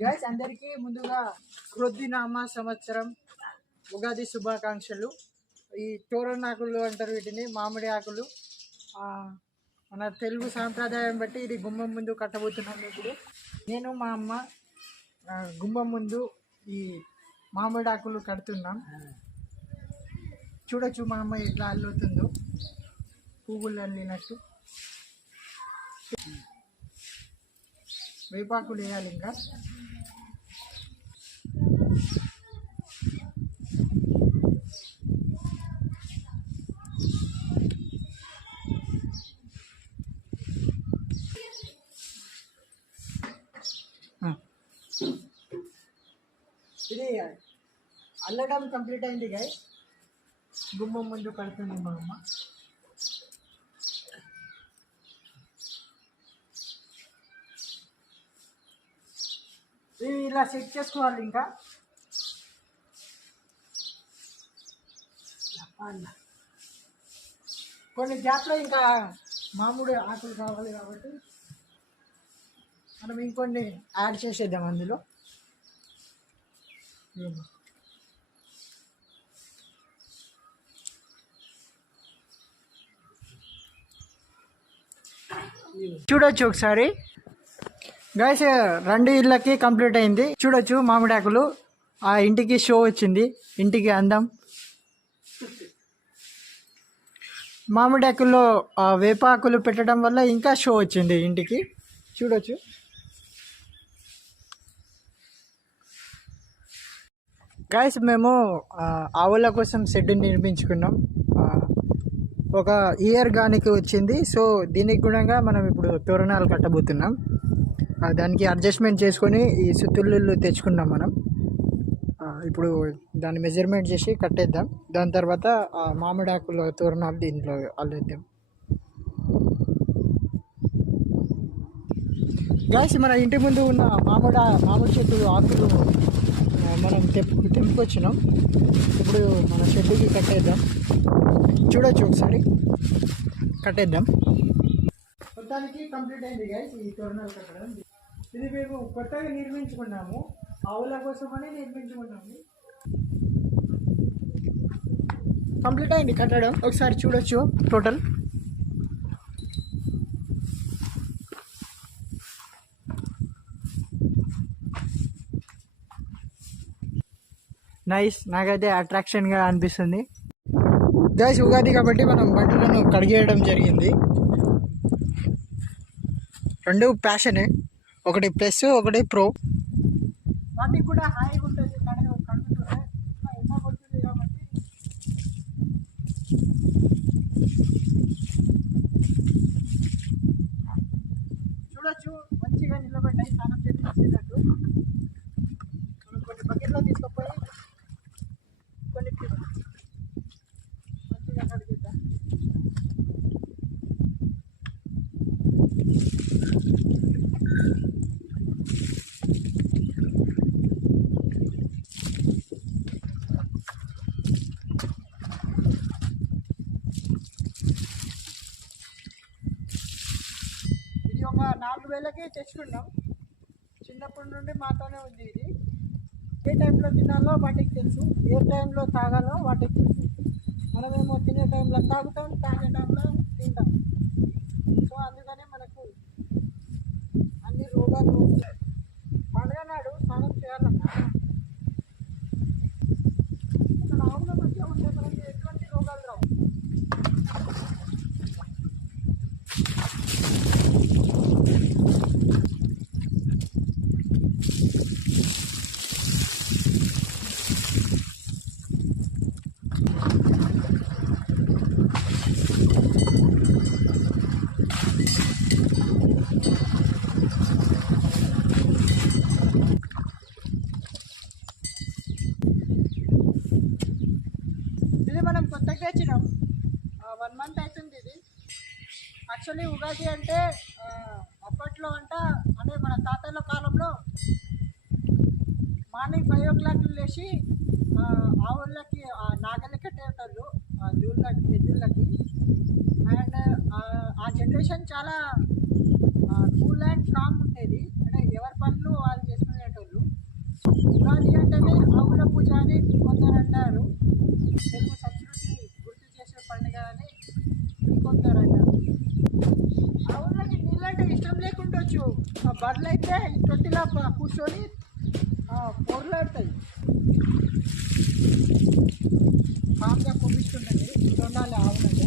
Guys అందరికీ ముందుగా క్రొద్దినామ సంవత్సరం ఉగాది శుభాకాంక్షలు. ఈ తోరణాకులు అంటారు వీటిని, మామిడి ఆకులు. మన తెలుగు సాంప్రదాయం బట్టి ఇది గుమ్మం ముందు కట్టబోతున్నాం. ఇప్పుడు నేను మా అమ్మ గుమ్మం ముందు ఈ మామిడి ఆకులు కడుతున్నాం. చూడొచ్చు మా అమ్మ ఎట్లా అల్లుతుందో, పువ్వులు అల్లినట్టు. వేపాకులు వేయాలి. ఇంకా ఇది అల్లడం కంప్లీట్ అయింది గాయ. గుమ్మం ముందు కడుతుంది మా అమ్మ. ఇలా సెట్ చేసుకోవాలి. ఇంకా కొన్ని గ్యాప్లో ఇంకా మామిడి ఆకులు కావాలి కాబట్టి మనం ఇంకొన్ని యాడ్ చేసేద్దాం అందులో. చూడొచ్చు ఒకసారి గైస్, 2 ఇళ్ళకి కంప్లీట్ అయింది. చూడొచ్చు మామిడాకులు. ఆ ఇంటికి షో వచ్చింది, ఇంటికి అందం. మామిడాకుల్లో వేపాకులు పెట్టడం వల్ల ఇంకా షో వచ్చింది ఇంటికి. చూడొచ్చు. గైస్ మేము ఆవుల కోసం షెడ్ నిర్మించుకున్నాం. ఒక ఇయర్ గానికి వచ్చింది. సో దీనికి గుణంగా మనం ఇప్పుడు తోరణాలు కట్టబోతున్నాం. దానికి అడ్జస్ట్మెంట్ చేసుకొని ఈ సుత్తుళ్ళు తెచ్చుకున్నాం మనం. ఇప్పుడు దాన్ని మెజర్మెంట్ చేసి కట్టేద్దాం. దాని తర్వాత మామిడాకుల తోరణాలు దీంట్లో అల్లేద్దాం. గైస్ మన ఇంటి ముందు ఉన్న మామిడి చెట్టు ఆకులు మనం తెంపుకొచ్చినాం. ఇప్పుడు మన షెడ్డుకి కట్టేద్దాం. చూడొచ్చు ఒకసారి, కట్టేద్దాం. మొత్తానికి కంప్లీట్ అయింది గైస్ ఈ తోరణాలు కట్టడం. ఇది మేము కొత్తగా నిర్మించుకున్నాము, ఆవుల కోసమని నిర్మించుకున్నాము. కంప్లీట్ అయింది కట్టడం. ఒకసారి చూడొచ్చు టోటల్. నైస్, నాకైతే అట్రాక్షన్గా అనిపిస్తుంది. గైస్ ఉగాది కాబట్టి మనం బట్టలను కడిగేయడం జరిగింది. 2 ప్యాషనే, ఒకటి ప్లస్ ఒకటి ప్రో. వాటికి కూడా హాయిగా ఉంటుంది కడుగుతుంటే. ఎన్నో కొడుతుంది కాబట్టి చూడొచ్చు. మంచిగా నిలబడ్డాయి స్నానం చేసేటట్టు. కొన్ని బకెట్లో తీసుకుపోయి కొన్ని మంచిగా కడిగిద్దాం. ఇది ఒక 4 వేలకే తెచ్చుకున్నాం. చిన్నప్పటి నుండి మాతోనే ఉంది ఇది. ఏ టైంలో తినాలో వాటికి తెలుసు, ఏ టైంలో తాగాలో వాటికి తెలుసు. మనమేమో తినే టైంలో తాగుతాం, తాగే టైంలో తింటాం. సో అందుకనే మనకు అన్ని రోగాలు వస్తాయి. పండుగ నాడు స్నానం చేయాలన్నా అసలు ఆవుల మధ్య ఉంటే మనకి ఎటువంటి రోగాలు రావు. ఇది మనం కొత్తగా తెచ్చినాం, 1 మంత్ అవుతుంది ఇది. యాక్చువల్లీ ఉగాది అంటే అప్పట్లో అంటే మన తాతల కాలంలో మార్నింగ్ 5 o'clock లేచి ఆవులకి నాగలి కట్టేటోళ్ళు ఎద్దులకి. అండ్ ఆ జనరేషన్ చాలా కూల్ అండ్ కామ్ ఉండేది. అంటే ఎవరి పనులు వాళ్ళు చేసుకునేటోళ్ళు. ఉగాది అంటేనే ఆవుల పూజ అని కొందరు అంటారు. తెలుగు సంస్కృతి గుర్తు చేసే పండుగ అని కొందరు అంటారు. ఆవులకి నీళ్ళంటే ఇష్టం లేకుండొచ్చు. ఆ బర్రెలు అయితే తొట్టిలా కూర్చొని పొరలాడతాయి. బాగా కొమ్మిస్తుందండి ఉండాలి ఆవులంటే.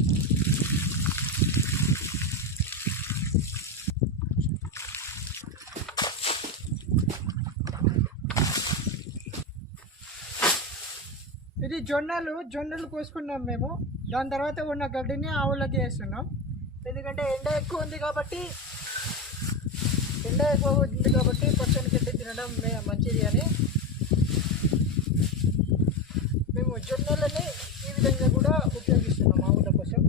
ఇది జొన్నలు కోసుకున్నాం మేము. దాని తర్వాత ఉన్న గడ్డిని ఆవులకి వేస్తున్నాం. ఎందుకంటే ఎండ ఎక్కువ ఉంది కాబట్టి పచ్చని గడ్డి తినడం మంచిది అని మేము జొన్నలని ఈ విధంగా కూడా ఉపయోగిస్తున్నాం ఆవుల కోసం.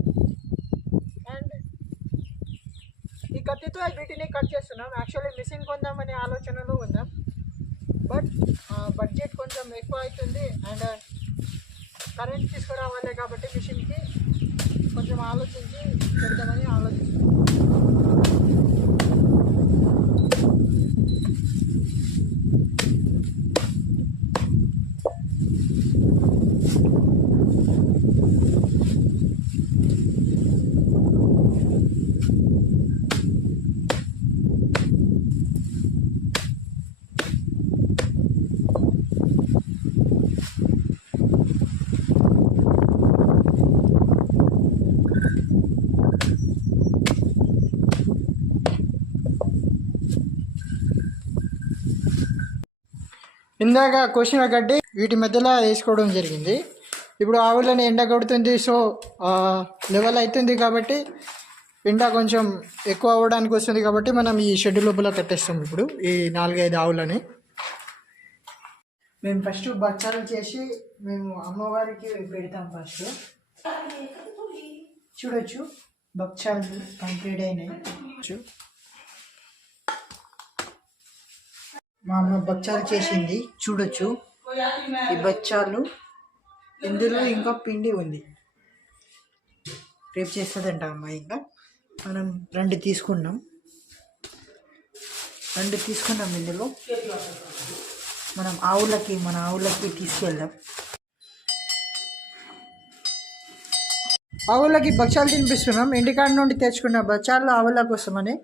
అండ్ ఈ కత్తితో వీటిని కట్ చేస్తున్నాం. యాక్చువల్లీ మిషన్ కొందామనే ఆలోచనలో ఉందాం, బట్ బడ్జెట్ కొంచెం ఎక్కువ అవుతుంది. అండ్ కరెంట్ తీసుకురావాలి కాబట్టి మిషన్కి కొంచెం ఆలోచించి పెడదామని ఆలోచిస్తున్నాం. ఇందాక కోసిన గడ్డి వీటి మధ్యలో వేసుకోవడం జరిగింది. ఇప్పుడు ఆవులని ఎండ కొడుతుంది, సో లెవెల్ అవుతుంది కాబట్టి ఎండ కొంచెం ఎక్కువ అవ్వడానికి వస్తుంది కాబట్టి మనం ఈ షెడ్ లోపల కట్టేస్తాం. ఇప్పుడు ఈ 4-5 ఆవులని మేము ఫస్ట్ బచ్చాలు చేసి మేము అమ్మవారికి పెడతాం. ఫస్ట్ చూడొచ్చు బచ్చాలు కంప్లీట్ అయినాయి. మా అమ్మ బచ్చాలు చేసింది చూడొచ్చు. ఈ బచ్చాలు ఇందులో ఇంకా పిండి ఉంది, రేపు చేస్తుందంట అమ్మ. ఇంకా మనం 2 తీసుకున్నాం. ఇందులో మన ఆవులకి తీసుకెళ్దాం. ఆవులకి బచ్చాలు తినిపిస్తున్నాం. ఇంటికాడ నుండి తెచ్చుకున్న బచ్చాలు ఆవుల కోసమని.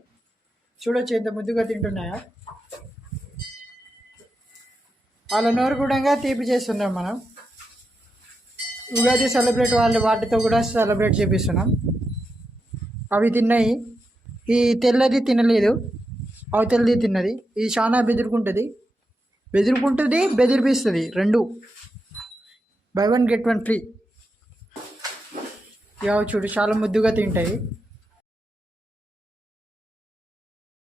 చూడొచ్చు ఎంత ముద్దుగా తింటున్నాయా. వాళ్ళ నోరు కూడా తీపి చేస్తున్నాం మనం. ఉగాది సెలబ్రేట్ వాటితో కూడా సెలబ్రేట్ చేపిస్తున్నాం. అవి తిన్నాయి. ఈ తెల్లది తినలేదు, అవతలది తిన్నది. ఇది చాలా బెదిరుకుంటుంది, బెదిరిపిస్తుంది. 2 buy 1 get 1 ఫ్రీ. చూడు చాలా ముద్దుగా తింటాయి.